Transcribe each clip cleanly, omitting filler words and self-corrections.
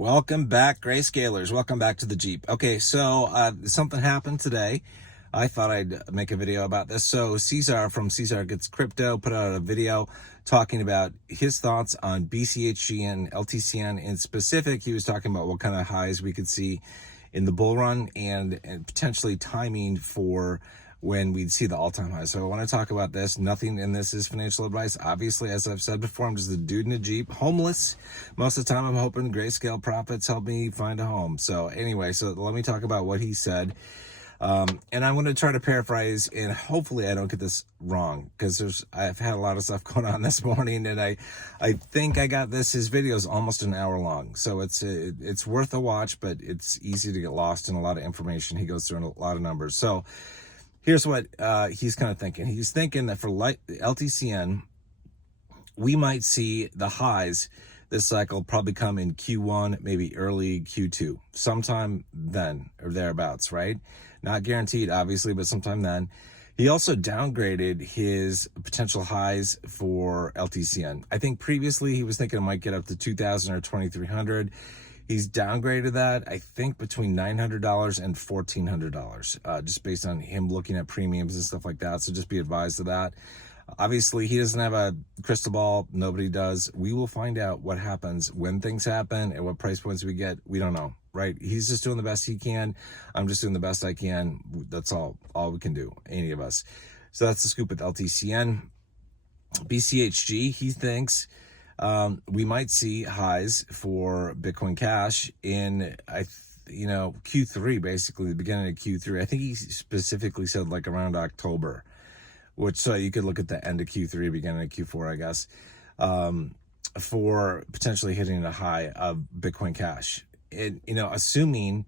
Welcome back, Grayscalers. Welcome back to the Jeep. Okay, so something happened today. I thought I'd make a video about this. So Cesar from Cesar Gets Crypto put out a video talking about his thoughts on Bchg and Ltcn. In specific, he was talking about what kind of highs we could see in the bull run and potentially timing for when we'd see the all-time high. So I want to talk about this. Nothing in this is financial advice. Obviously, as I've said before, I'm just a dude in a Jeep, homeless. Most of the time, I'm hoping Grayscale profits help me find a home. So anyway, so let me talk about what he said. And I'm going to try to paraphrase, and hopefully I don't get this wrong, because I've had a lot of stuff going on this morning, and I think I got this. His video is almost an hour long, so it's worth a watch, but it's easy to get lost in a lot of information. He goes through a lot of numbers. So here's what he's kind of thinking. He's thinking that for Ltcn, we might see the highs this cycle probably come in Q1, maybe early Q2, sometime then or thereabouts, right? Not guaranteed, obviously, but sometime then. He also downgraded his potential highs for Ltcn. I think previously he was thinking it might get up to 2,000 or 2,300. He's downgraded that, I think, between $900 and $1,400, just based on him looking at premiums and stuff like that. So just be advised of that. Obviously, he doesn't have a crystal ball. Nobody does. We will find out what happens when things happen and what price points we get. We don't know, right? He's just doing the best he can. I'm just doing the best I can. That's all we can do, any of us. So that's the scoop with Ltcn. Bchg, he thinks we might see highs for Bitcoin Cash in Q3, basically the beginning of Q3. I think he specifically said like around October, which so you could look at the end of Q3, beginning of Q4, I guess, for potentially hitting a high of Bitcoin Cash. And assuming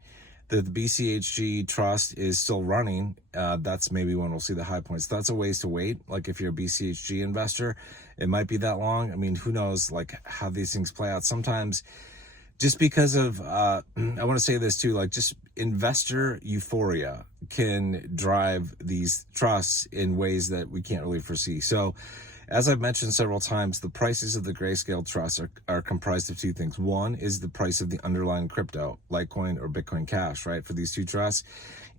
that the Bchg trust is still running, that's maybe when we'll see the high points. That's a ways to wait. Like if you're a Bchg investor, it might be that long. I mean, who knows like how these things play out. Sometimes just because of, I want to say this too, like just investor euphoria can drive these trusts in ways that we can't really foresee. So as I've mentioned several times, the prices of the Grayscale trusts are comprised of two things. One is the price of the underlying crypto, Litecoin or Bitcoin Cash, right, for these two trusts,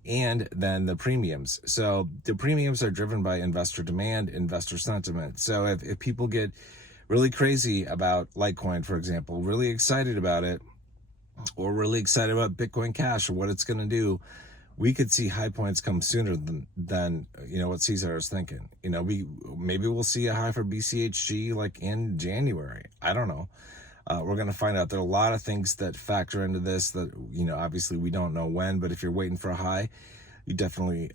and then the premiums. So the premiums are driven by investor demand, investor sentiment. So if people get really crazy about Litecoin, for example, really excited about it, or really excited about Bitcoin Cash or what it's going to do, we could see high points come sooner than what Cesar is thinking. Maybe we'll see a high for Bchg like in January. I don't know. We're going to find out. There are a lot of things that factor into this that, obviously we don't know when, but if you're waiting for a high, you definitely,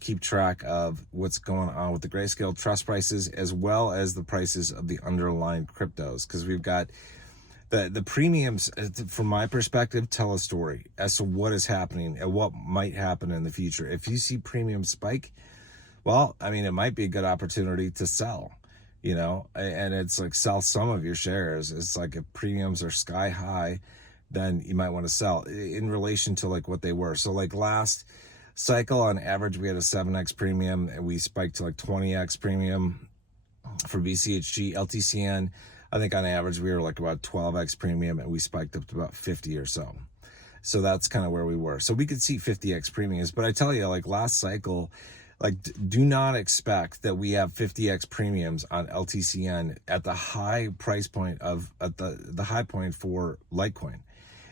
keep track of what's going on with the Grayscale trust prices, as well as the prices of the underlying cryptos. Because we've got the premiums, from my perspective, tell a story as to what is happening and what might happen in the future. If you see premiums spike, well, I mean, it might be a good opportunity to sell, and it's like sell some of your shares. It's like if premiums are sky high, then you might want to sell in relation to like what they were. So like last cycle, on average, we had a 7x premium and we spiked to like 20x premium for Bchg. Ltcn, I think on average we were like about 12x premium and we spiked up to about 50 or so. So that's kind of where we were. So we could see 50x premiums, but I tell you, like last cycle, like do not expect that we have 50x premiums on Ltcn at the high price point at the high point for Litecoin.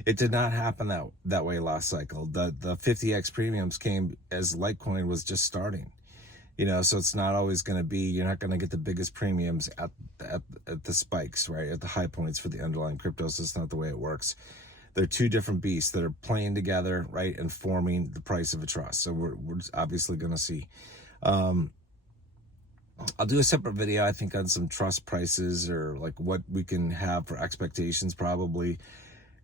It did not happen that way last cycle. The 50x premiums came as Litecoin was just starting. So it's not always going to be, you're not going to get the biggest premiums at the spikes, right? At the high points for the underlying cryptos. That's not the way it works. They're two different beasts that are playing together, right? And forming the price of a trust. So we're obviously going to see. I'll do a separate video, I think, on some trust prices or like what we can have for expectations probably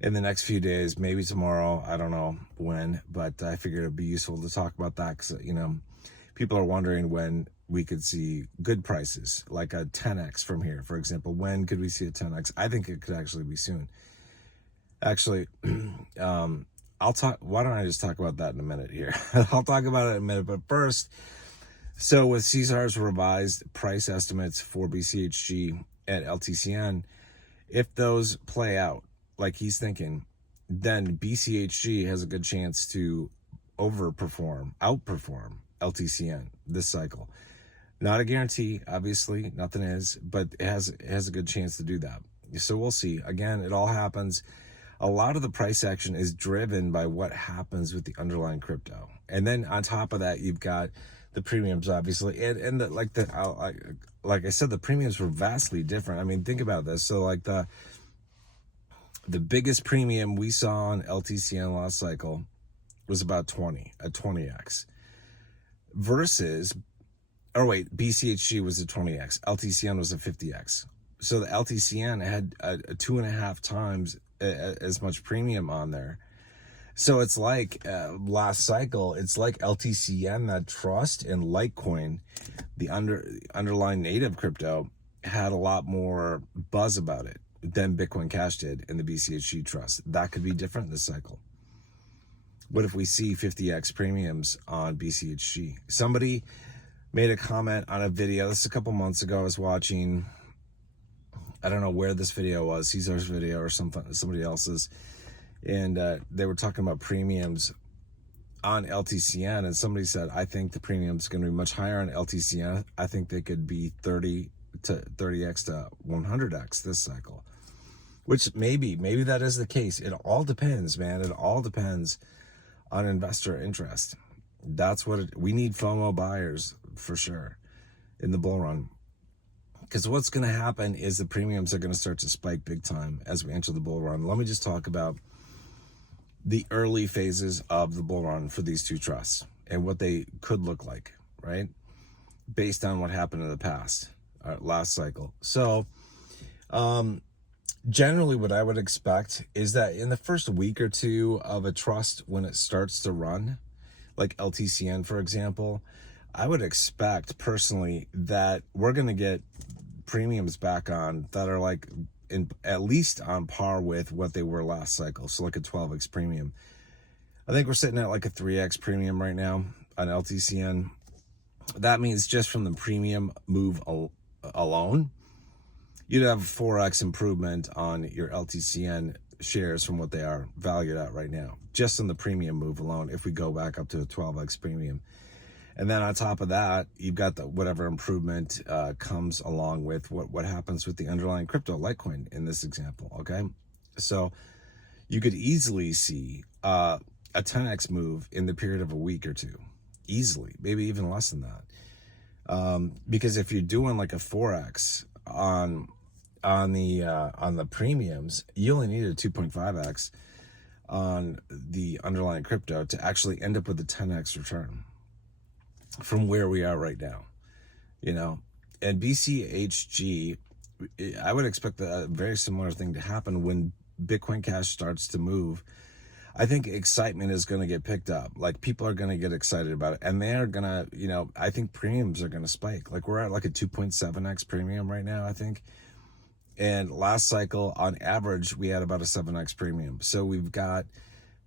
in the next few days, maybe tomorrow. I don't know when, but I figured it'd be useful to talk about that because, people are wondering when we could see good prices, like a 10x from here, for example. When could we see a 10x? I think it could actually be soon. Actually, I'll talk. Why don't I just talk about that in a minute here? I'll talk about it in a minute. But first, so with Cesar's revised price estimates for Bchg and Ltcn, if those play out, like he's thinking, then BCHG has a good chance to outperform LTCN this cycle. Not a guarantee, obviously, nothing is, but it has a good chance to do that. So we'll see. Again, it all happens. A lot of the price action is driven by what happens with the underlying crypto. And then on top of that, you've got the premiums, obviously. And like I said, the premiums were vastly different. I mean, think about this. So like the biggest premium we saw on LTCN last cycle was about 20x versus, or wait, BCHG was a 20x, LTCN was a 50x. So the LTCN had a 2.5 times as much premium on there. So it's like last cycle, it's like LTCN, that trust, and Litecoin, the underlying native crypto, had a lot more buzz about it than Bitcoin Cash did in the BCHG trust. That could be different this cycle. What if we see 50x premiums on BCHG? Somebody made a comment on a video, this is a couple months ago. I was watching, I don't know where this video was, Caesar's video or somebody else's, and they were talking about premiums on LTCN, and somebody said, I think the premium's going to be much higher on LTCN. I think they could be 30x to 100x this cycle, which maybe that is the case. It all depends, man. It all depends on investor interest. That's what we need. FOMO buyers for sure in the bull run, because what's going to happen is the premiums are going to start to spike big time as we enter the bull run. Let me just talk about the early phases of the bull run for these two trusts and what they could look like, right? Based on what happened in the past, last cycle. So, generally what I would expect is that in the first week or two of a trust, when it starts to run, like LTCN, for example, I would expect personally that we're going to get premiums back on that are like at least on par with what they were last cycle. So like a 12x premium. I think we're sitting at like a 3x premium right now on LTCN. That means just from the premium move alone, you'd have a 4x improvement on your LTCN shares from what they are valued at right now, just on the premium move alone, if we go back up to a 12x premium. And then on top of that, you've got the whatever improvement comes along with what happens with the underlying crypto, Litecoin in this example, okay? So you could easily see a 10x move in the period of a week or two, easily, maybe even less than that. Because if you're doing like a 4x on the premiums, you only need a 2.5x on the underlying crypto to actually end up with a 10x return from where we are right now, you know. And BCHG, I would expect a very similar thing to happen when Bitcoin Cash starts to move. I think excitement is going to get picked up. Like, people are going to get excited about it, and they're going to, you know, I think premiums are going to spike. Like, we're at like a 2.7x premium right now, I think. And last cycle, on average, we had about a 7x premium. So we've got,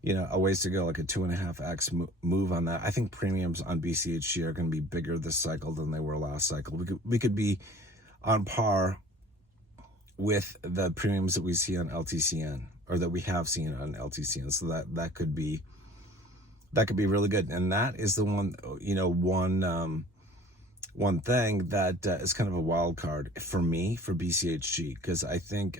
you know, a ways to go, like a 2.5x move on that. I think premiums on BCHG are going to be bigger this cycle than they were last cycle. We could be on par with the premiums that we see on LTCN, or that we have seen on LTCN. So that could be really good. And that is the one, you know, one thing that is kind of a wild card for me for BCHG, because I think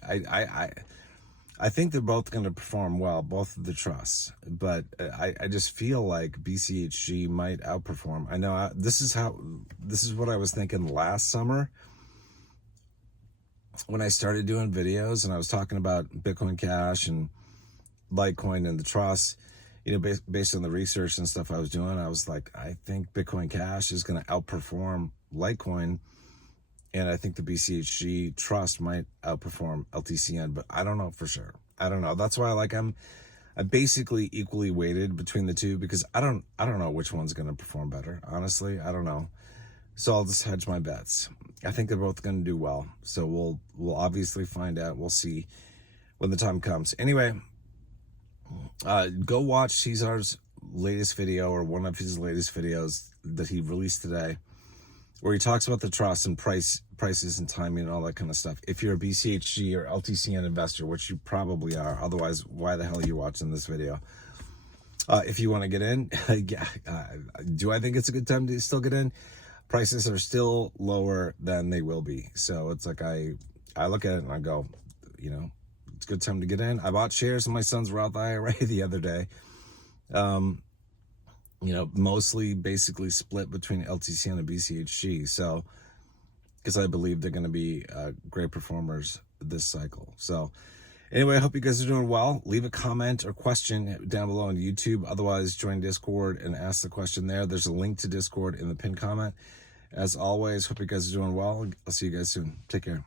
I think they're both going to perform well, both of the trusts, but I just feel like BCHG might outperform. I know this is what I was thinking last summer when I started doing videos and I was talking about Bitcoin Cash and Litecoin and the trust. You know, based on the research and stuff I was doing, I was like, I think Bitcoin Cash is going to outperform Litecoin, and I think the BCHG trust might outperform LTCN, but I don't know for sure. I don't know. That's why I'm basically equally weighted between the two, because I don't know which one's going to perform better. Honestly, I don't know. So I'll just hedge my bets. I think they're both going to do well. So we'll obviously find out. We'll see when the time comes. Anyway, go watch Caesar's latest video, or one of his latest videos that he released today. where he talks about the trust and prices and timing and all that kind of stuff. If you're a BCHG or Ltcn investor, which you probably are, otherwise, why the hell are you watching this video? If you want to get in, do I think it's a good time to still get in? Prices are still lower than they will be. So it's like I look at it and I go, you know, it's a good time to get in. I bought shares in my son's Roth IRA the other day. You know, mostly basically split between Ltcn and BCHG. So, because I believe they're going to be great performers this cycle. So, anyway, I hope you guys are doing well. Leave a comment or question down below on YouTube. Otherwise, join Discord and ask the question there. There's a link to Discord in the pinned comment. As always, hope you guys are doing well. I'll see you guys soon. Take care.